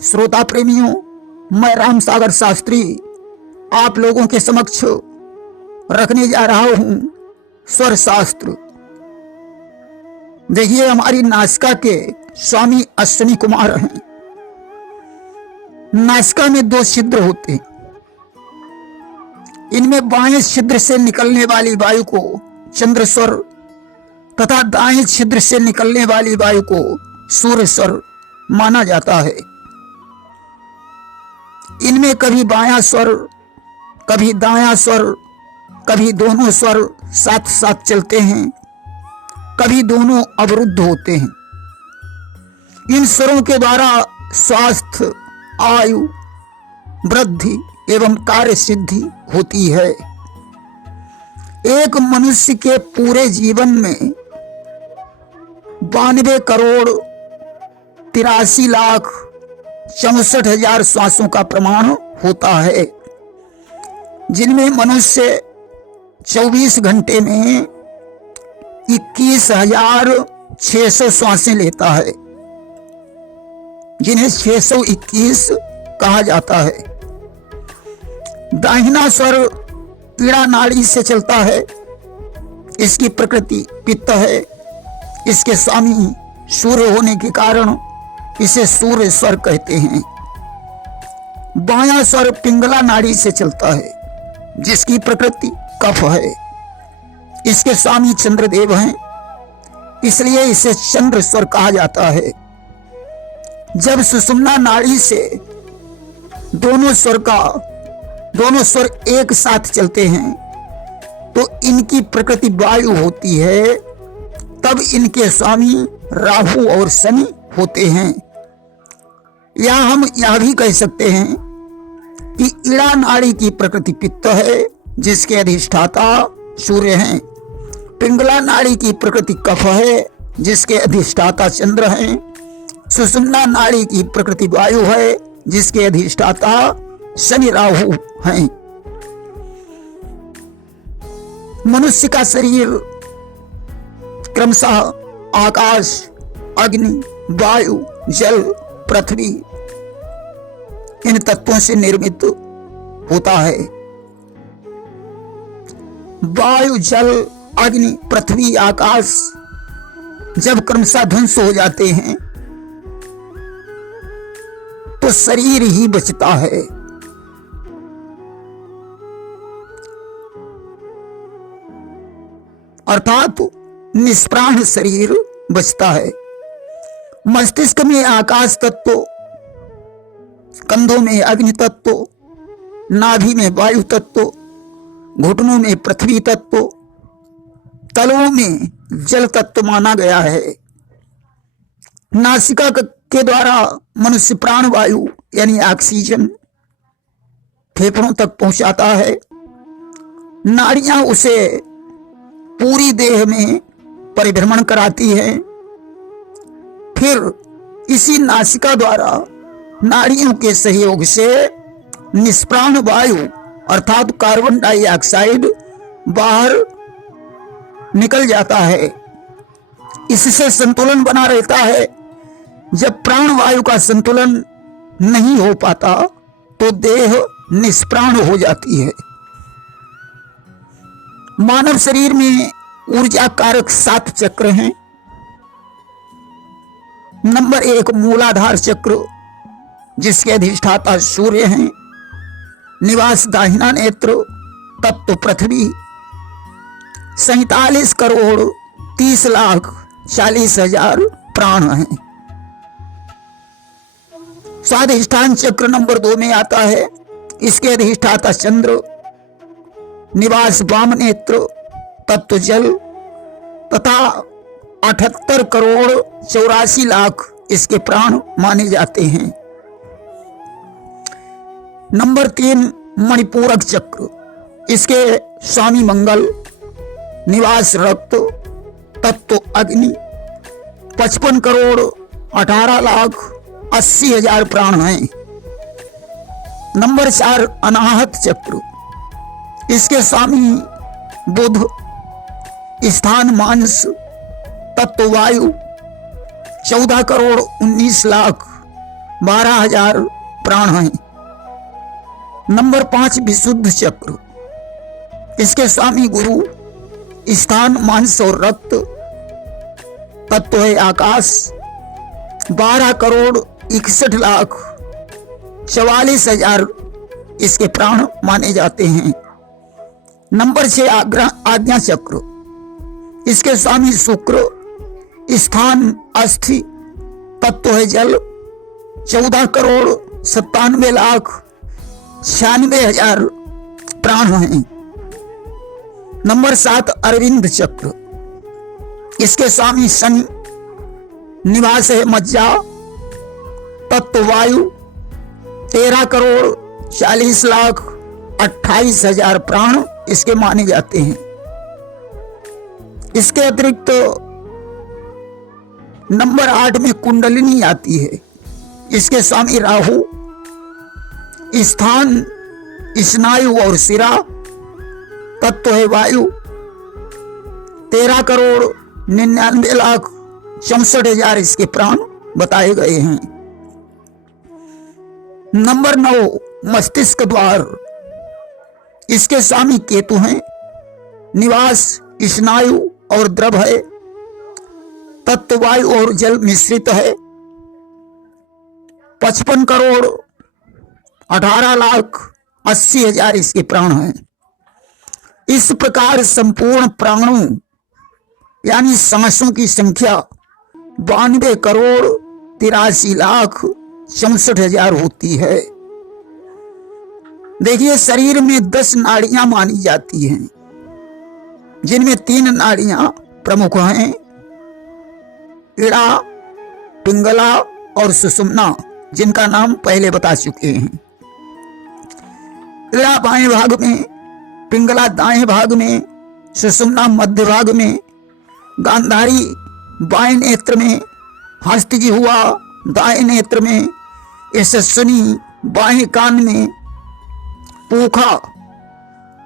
श्रोता प्रेमियों, मैं राम सागर शास्त्री आप लोगों के समक्ष रखने जा रहा हूं स्वर शास्त्र। देखिए, हमारी नासिका के स्वामी अश्विनी कुमार हैं। नासिका में दो छिद्र होते हैं। इनमें बाएं छिद्र से निकलने वाली वायु को चंद्र स्वर तथा दाएं छिद्र से निकलने वाली वायु को सूर्य स्वर माना जाता है। इनमें कभी बायां स्वर, कभी दायां स्वर, कभी दोनों स्वर साथ साथ चलते हैं, कभी दोनों अवरुद्ध होते हैं। इन स्वरों के द्वारा स्वास्थ्य, आयु, वृद्धि एवं कार्य सिद्धि होती है। एक मनुष्य के पूरे जीवन में 92 करोड़ 83 लाख 64,000 श्वासों का प्रमाण होता है, जिनमें मनुष्य 24 घंटे में 21,600 श्वासें लेता है, जिन्हें 621 कहा जाता है। दाहिना स्वर ईड़ा नाड़ी से चलता है। इसकी प्रकृति पित्त है। इसके स्वामी सूर्य होने के कारण इसे सूर्य स्वर कहते हैं। बायां स्वर पिंगला नाड़ी से चलता है, जिसकी प्रकृति कफ है। इसके स्वामी चंद्रदेव हैं, इसलिए इसे चंद्र स्वर कहा जाता है। जब सुषुम्ना नाड़ी से दोनों स्वर एक साथ चलते हैं तो इनकी प्रकृति वायु होती है। तब इनके स्वामी राहु और शनि होते हैं। या हम यह भी कह सकते हैं कि ईड़ा नाड़ी की प्रकृति पित्त है, जिसके अधिष्ठाता सूर्य हैं। पिंगला नाड़ी की प्रकृति कफ है, जिसके अधिष्ठाता चंद्र हैं। सुषुम्ना नाड़ी की प्रकृति वायु है, जिसके अधिष्ठाता शनि राहु हैं। मनुष्य का शरीर क्रमशः आकाश, अग्नि, वायु, जल, पृथ्वी इन तत्वों से निर्मित होता है। वायु, जल, अग्नि, पृथ्वी, आकाश जब क्रमशः ध्वंस हो जाते हैं तो शरीर ही बचता है। अर्थात निष्प्राण शरीर बचता है। मस्तिष्क में आकाश तत्व, कंधों में अग्नि तत्व, नाभि में वायु तत्व, घुटनों में पृथ्वी तत्व, तलवों में जल तत्व माना गया है। नासिका के द्वारा मनुष्य प्राण वायु यानी ऑक्सीजन फेफड़ों तक पहुंचाता है। नाड़ियां उसे पूरी देह में परिभ्रमण कराती है। फिर इसी नासिका द्वारा नाड़ियों के सहयोग से निष्प्राण वायु अर्थात कार्बन डाइऑक्साइड बाहर निकल जाता है। इससे संतुलन बना रहता है। जब प्राण वायु का संतुलन नहीं हो पाता तो देह निष्प्राण हो जाती है। मानव शरीर में ऊर्जा कारक 7 चक्र हैं। नंबर 1 मूलाधार चक्र, जिसके अधिष्ठाता सूर्य हैं। निवास दाहिना नेत्र, तत्व पृथ्वी। 47 करोड़ 30 लाख 40,000 प्राण हैं। स्वाधिष्ठान चक्र नंबर 2 में आता है। इसके अधिष्ठाता चंद्र। निवास वाम नेत्र, तत्व जल तथा 78 करोड़ 84 लाख इसके प्राण माने जाते हैं। नंबर 3 मणिपूरक चक्र, इसके स्वामी मंगल। निवास रक्त, तत्व अग्नि। 55 करोड़ 18 लाख 80,000 प्राण हैं। नंबर 4 अनाहत चक्र, इसके स्वामी बुध। स्थान मांस, तत्व वायु। 14 करोड़ 19 लाख 12,000 प्राण हैं। नंबर 5 विशुद्ध चक्र, इसके स्वामी गुरु, स्थान मांस और रक्त, तत्व है आकाश। 12,61,44,000 इसके प्राण माने जाते हैं। नंबर 6 आज्ञा चक्र, इसके स्वामी शुक्र, स्थान अस्थि, तत्व है जल। 14,97,96,000 प्राण हैं। नंबर 7 अरविंद चक्र, इसके स्वामी शनि, निवास है मज्जा, तत्व वायु। 13,40,28,000 प्राण इसके माने जाते हैं। इसके अतिरिक्त नंबर 8 में कुंडलिनी आती है, इसके स्वामी राहु, स्थान स्नायु और सिरा, तत्व है वायु। 13,99,64,000 इसके प्राण बताए गए हैं। नंबर 9 मस्तिष्क द्वार, इसके स्वामी केतु हैं, निवास स्नायु और द्रव है, तत्व वायु और जल मिश्रित है। 55,18,80,000 इसके प्राण हैं। इस प्रकार संपूर्ण प्राणों यानी सांसों की संख्या 92,83,64,000 होती है। देखिए, शरीर में 10 नाड़ियां मानी जाती हैं, जिनमें 3 नाड़ियां प्रमुख हैं, इड़ा, पिंगला और सुषुम्ना, जिनका नाम पहले बता चुके हैं। इड़ा बाएं भाग में, पिंगला दाएं भाग में, सुषुम्ना मध्य भाग में, गांधारी बाएं नेत्र में, हस्तजिह्वा दाएं नेत्र में, यशस्विनी बाएं कान में, पूखा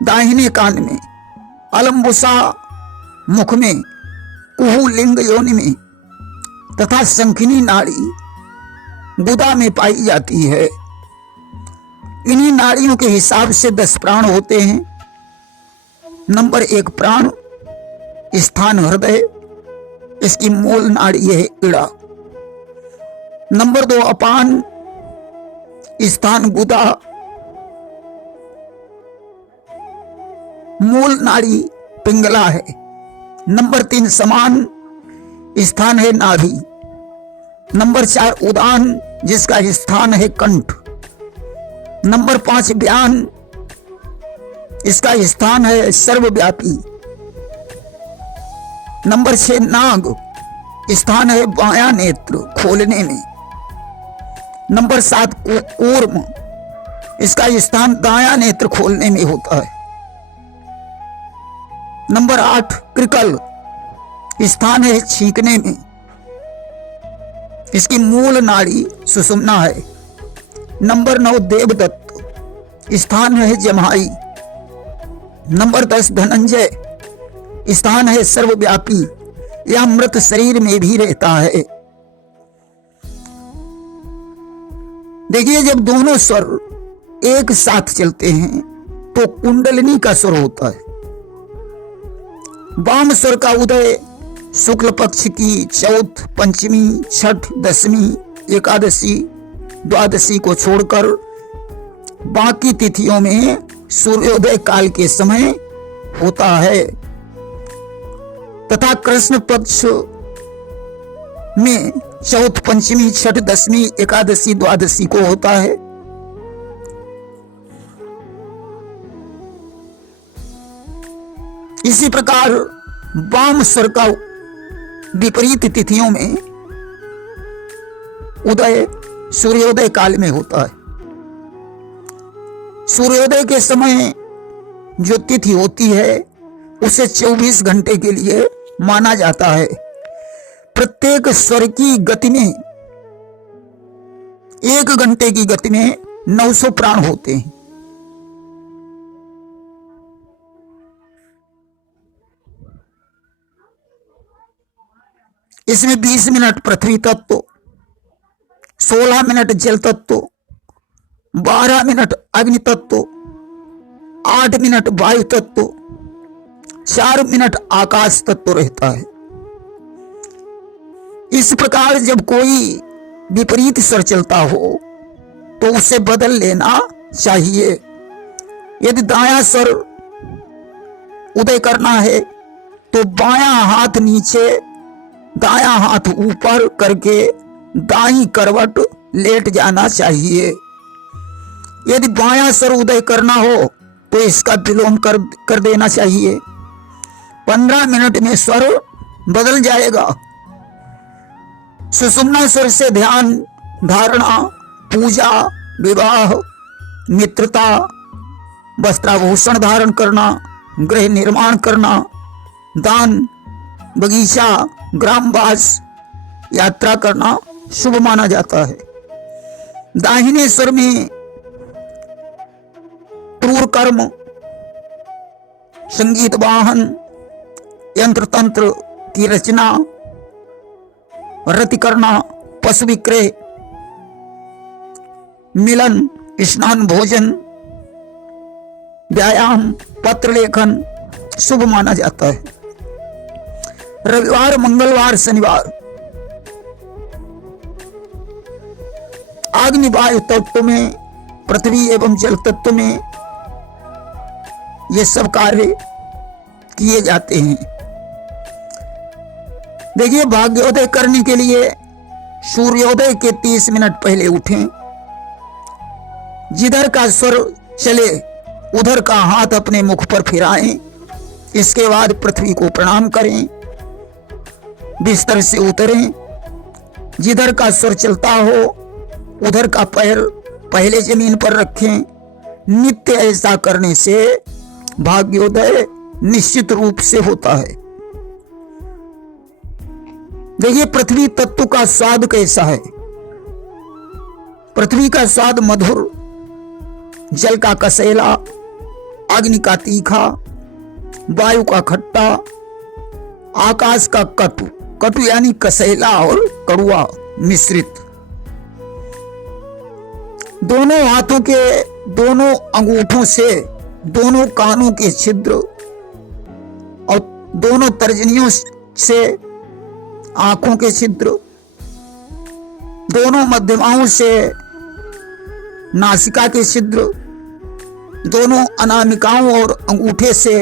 दाहिने कान में, अलम्बुसा मुख में, कुहू लिंग योनि में तथा शंखिनी नाड़ी गुदा में पाई जाती है। इन्हीं नाड़ियों के हिसाब से 10 प्राण होते हैं। नंबर 1 प्राण, स्थान हृदय, इसकी मूल नाड़ी है इड़ा। नंबर 2 अपान, स्थान गुदा, मूल नाड़ी पिंगला है। नंबर 3 समान, स्थान है नाभि। नंबर 4 उदान, जिसका स्थान है कंठ। नंबर 5 व्यान, इसका स्थान है सर्वव्यापी। नंबर 6 नाग, स्थान है बायां नेत्र खोलने में। नंबर 7 कूर्म, इसका स्थान दायां नेत्र खोलने में होता है। नंबर 8 कृकल, स्थान है छींकने में, इसकी मूल नाड़ी सुषुम्ना है। नंबर 9 देवदत्त, स्थान है जमाई। नंबर 10 धनंजय, स्थान है सर्वव्यापी, यह मृत शरीर में भी रहता है। देखिए, जब दोनों स्वर एक साथ चलते हैं तो कुंडलिनी का स्वर होता है। वाम स्वर का उदय शुक्ल पक्ष की चौथ, पंचमी, छठ, दशमी, एकादशी, द्वादशी को छोड़कर बाकी तिथियों में सूर्योदय काल के समय होता है तथा कृष्ण पक्ष में चौथ, पंचमी, छठ, दशमी, एकादशी, द्वादशी को होता है। इसी प्रकार वाम स्वर का विपरीत तिथियों में उदय सूर्योदय काल में होता है। सूर्योदय के समय जो तिथि होती है उसे 24 घंटे के लिए माना जाता है। प्रत्येक स्वर की गति में 1 घंटे की गति में 900 प्राण होते हैं। इसमें 20 मिनट पृथ्वी तत्व, 16 मिनट जल तत्व, 12 मिनट अग्नि तत्व, 8 मिनट वायु तत्व, 4 मिनट आकाश तत्व रहता है। इस प्रकार जब कोई विपरीत स्वर चलता हो तो उसे बदल लेना चाहिए। यदि दायां स्वर उदय करना है तो बायां हाथ नीचे, दायां हाथ ऊपर करके दाईं करवट लेट जाना चाहिए। यदि बायां स्वर उदय करना हो तो इसका विलोम कर देना चाहिए। 15 मिनट में स्वर बदल जाएगा। सुषुम्ना स्वर से ध्यान धारणा, पूजा, विवाह, मित्रता, वस्त्राभूषण धारण करना, गृह निर्माण करना, दान, बगीचा, ग्रामवास, यात्रा करना शुभ माना जाता है। दाहिने स्वर में क्रूर कर्म, संगीत वाहन, यंत्र तंत्र की रचना, रति करना, पशु विक्रय, मिलन, स्नान, भोजन, व्यायाम, पत्र लेखन शुभ माना जाता है। रविवार, मंगलवार, शनिवार अग्नि वायु तत्व में, पृथ्वी एवं जल तत्व में ये सब कार्य किए जाते हैं। देखिए, भाग्योदय करने के लिए सूर्योदय के 30 मिनट पहले उठें। जिधर का स्वर चले उधर का हाथ अपने मुख पर फिराएं। इसके बाद पृथ्वी को प्रणाम करें, बिस्तर से उतरें। जिधर का स्वर चलता हो उधर का पैर पहले जमीन पर रखें। नित्य ऐसा करने से भाग्योदय निश्चित रूप से होता है। देखिए, पृथ्वी तत्व का स्वाद कैसा है। पृथ्वी का स्वाद मधुर, जल का कसैला, अग्नि का तीखा, वायु का खट्टा, आकाश का कटु, कटु यानी कसैला और कड़ुआ मिश्रित। दोनों हाथों के दोनों अंगूठों से दोनों कानों के छिद्र और दोनों तर्जनियों से आंखों के छिद्र, दोनों मध्यमाओं से नासिका के छिद्र, दोनों अनामिकाओं और अंगूठे से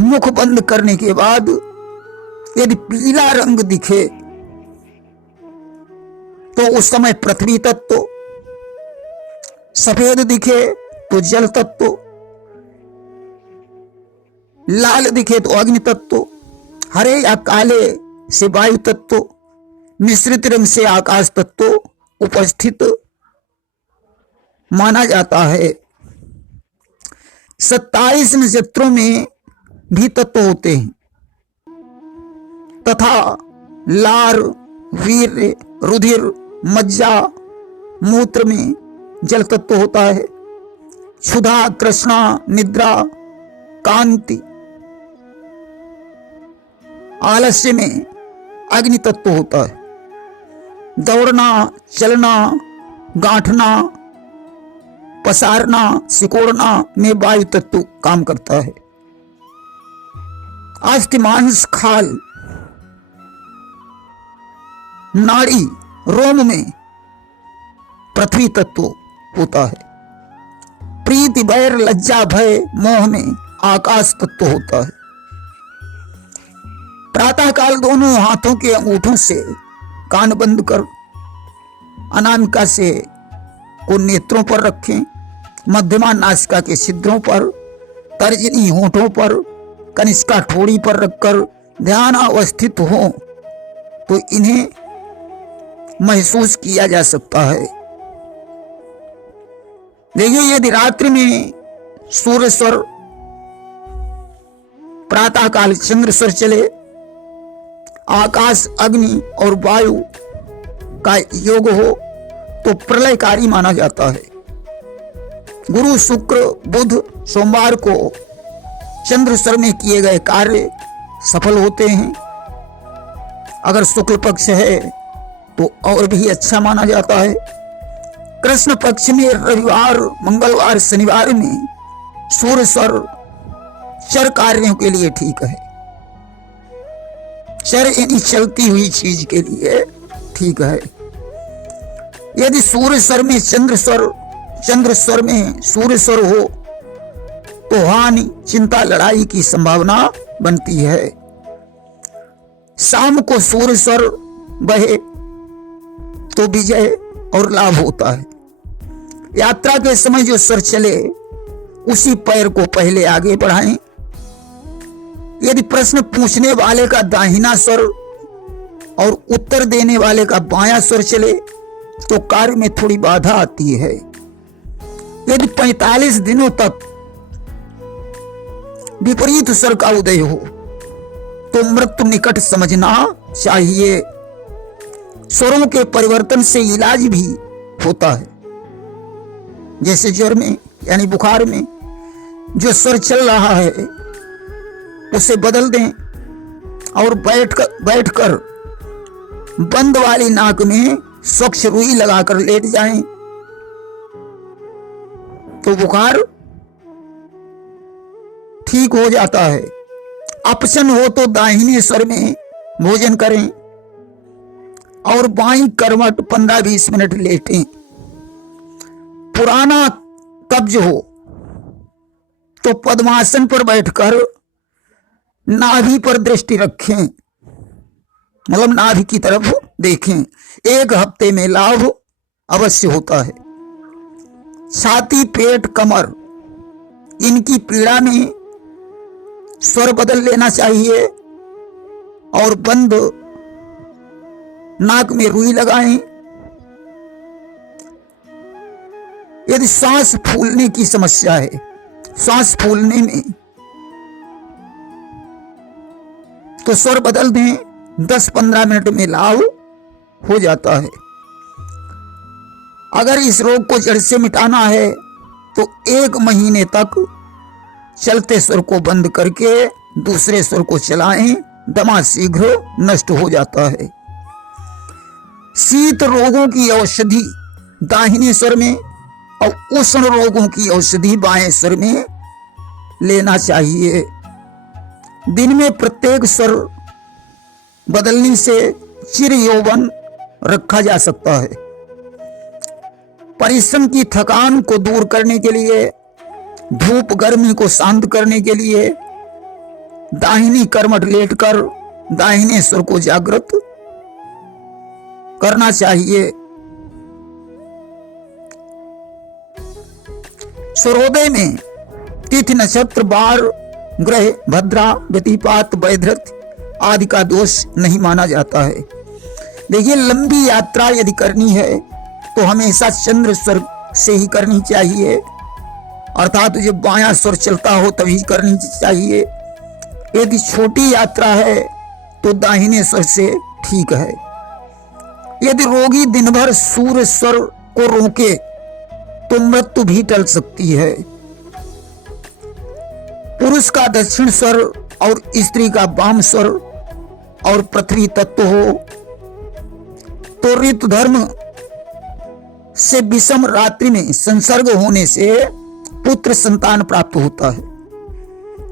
मुख बंद करने के बाद यदि पीला रंग दिखे तो उस समय पृथ्वी तत्व, सफेद दिखे तो जल तत्व, लाल दिखे तो अग्नि तत्व, हरे या काले से वायु तत्व, मिश्रित रंग से आकाश तत्व उपस्थित माना जाता है। 27 नक्षत्रों में भी तत्व होते हैं तथा लार, वीर्य, रुधिर, मज्जा, मूत्र में जल तत्व होता है। क्षुधा, तृष्णा, निद्रा, कांति, आलस्य में अग्नि तत्व होता है। दौड़ना, चलना, गांठना, पसारना, सिकोड़ना में वायु तत्व काम करता है। अस्थि, मांस, खाल, नाड़ी, रोम में पृथ्वी तत्व होता है। प्रीति, वैर, लज्जा, भय, मोह में आकाश तत्व होता है। प्रातः काल दोनों हाथों के अंगूठों से कान बंद कर अनामिका से को नेत्रों पर रखें। मध्यमा नासिका के छिद्रों पर, तर्जनी होठों पर, कनिष्का ठोड़ी पर रखकर ध्यान अवस्थित हो तो इन्हें महसूस किया जा सकता है। देखिए, यदि रात्रि में सूर्य स्वर, प्रातः काल चंद्र स्वर चले, आकाश, अग्नि और वायु का योग हो तो प्रलयकारी माना जाता है। गुरु, शुक्र, बुध, सोमवार को चंद्र स्वर में किए गए कार्य सफल होते हैं। अगर शुक्ल पक्ष है तो और भी अच्छा माना जाता है। कृष्ण पक्ष में रविवार, मंगलवार, शनिवार में सूर्य स्वर चर कार्यों के लिए ठीक है। चर यानी चलती हुई चीज के लिए ठीक है। यदि सूर्य स्वर में चंद्र स्वर, चंद्र स्वर में सूर्य स्वर हो तो हानि, चिंता, लड़ाई की संभावना बनती है। शाम को सूर्य स्वर बहे तो विजय और लाभ होता है। यात्रा के समय जो स्वर चले उसी पैर को पहले आगे बढ़ाएं। यदि प्रश्न पूछने वाले का दाहिना स्वर और उत्तर देने वाले का बायां स्वर चले तो कार्य में थोड़ी बाधा आती है। यदि 45 दिनों तक विपरीत स्वर का उदय हो तो मृत्यु निकट समझना चाहिए। स्वरों के परिवर्तन से इलाज भी होता है। जैसे ज्वर में यानी बुखार में जो स्वर चल रहा है उसे बदल दें और बैठकर बंद वाली नाक में स्वच्छ रुई लगाकर लेट जाएं तो बुखार ठीक हो जाता है। अपचन हो तो दाहिने स्वर में भोजन करें और बाईं करवट 15-20 मिनट लेटें। पुराना कब्ज हो तो पद्मासन पर बैठकर नाभि पर दृष्टि रखें, मतलब नाभि की तरफ देखें। 1 हफ्ते में लाभ अवश्य होता है। छाती, पेट, कमर इनकी पीड़ा में स्वर बदल लेना चाहिए और बंद नाक में रुई लगाएं। यदि सांस फूलने की समस्या है, सांस फूलने में तो स्वर बदल दें। 10-15 मिनट में लाभ हो जाता है। अगर इस रोग को जड़ से मिटाना है तो 1 महीने तक चलते स्वर को बंद करके दूसरे स्वर को चलाएं, दमा शीघ्र नष्ट हो जाता है। शीत रोगों की औषधि दाहिने स्वर में और उष्ण रोगों की औषधि बाएं स्वर में लेना चाहिए। दिन में प्रत्येक स्वर बदलने से चिर यौवन रखा जा सकता है। परिश्रम की थकान को दूर करने के लिए, धूप गर्मी को शांत करने के लिए दाहिनी करवट लेटकर दाहिने स्वर को जागृत करना चाहिए। सूर्योदय में तिथि, नक्षत्र, बार, ग्रह, भद्रा, व्यतिपात, वैधृत आदि का दोष नहीं माना जाता है। देखिए, लंबी यात्रा यदि करनी है तो हमेशा चंद्र स्वर से ही करनी चाहिए, अर्थात जब बायां स्वर चलता हो तभी करनी चाहिए। यदि छोटी यात्रा है तो दाहिने स्वर से ठीक है। यदि रोगी दिन भर सूर्य स्वर को रोके तो मृत्यु भी टल सकती है। पुरुष का दक्षिण स्वर और स्त्री का वाम स्वर और पृथ्वी तत्व हो तो ऋतु धर्म से विषम रात्रि में संसर्ग होने से पुत्र संतान प्राप्त होता है।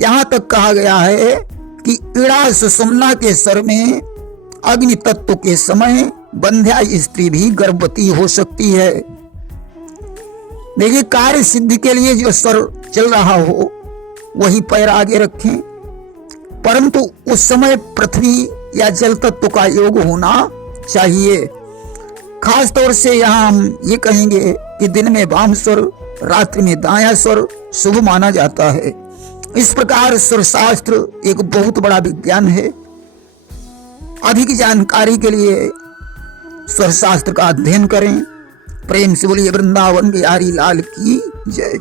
यहां तक कहा गया है कि इड़ा सुषुम्ना के स्वर में अग्नि तत्व के समय बंध्या स्त्री भी गर्भवती हो सकती है। देखिए, कार्य सिद्धि के लिए जो स्वर चल रहा हो वही पैर आगे रखें, परंतु उस समय पृथ्वी या जल तत्व का योग होना चाहिए। खास तौर से यहाँ हम ये कहेंगे कि दिन में वाम स्वर, रात्रि में दायां स्वर शुभ माना जाता है। इस प्रकार स्वर शास्त्र एक बहुत बड़ा विज्ञान है। अधिक जानकारी के लिए स्वर शास्त्र का अध्ययन करें। प्रेम से बोलिए वृंदावन बिहारी लाल की जय।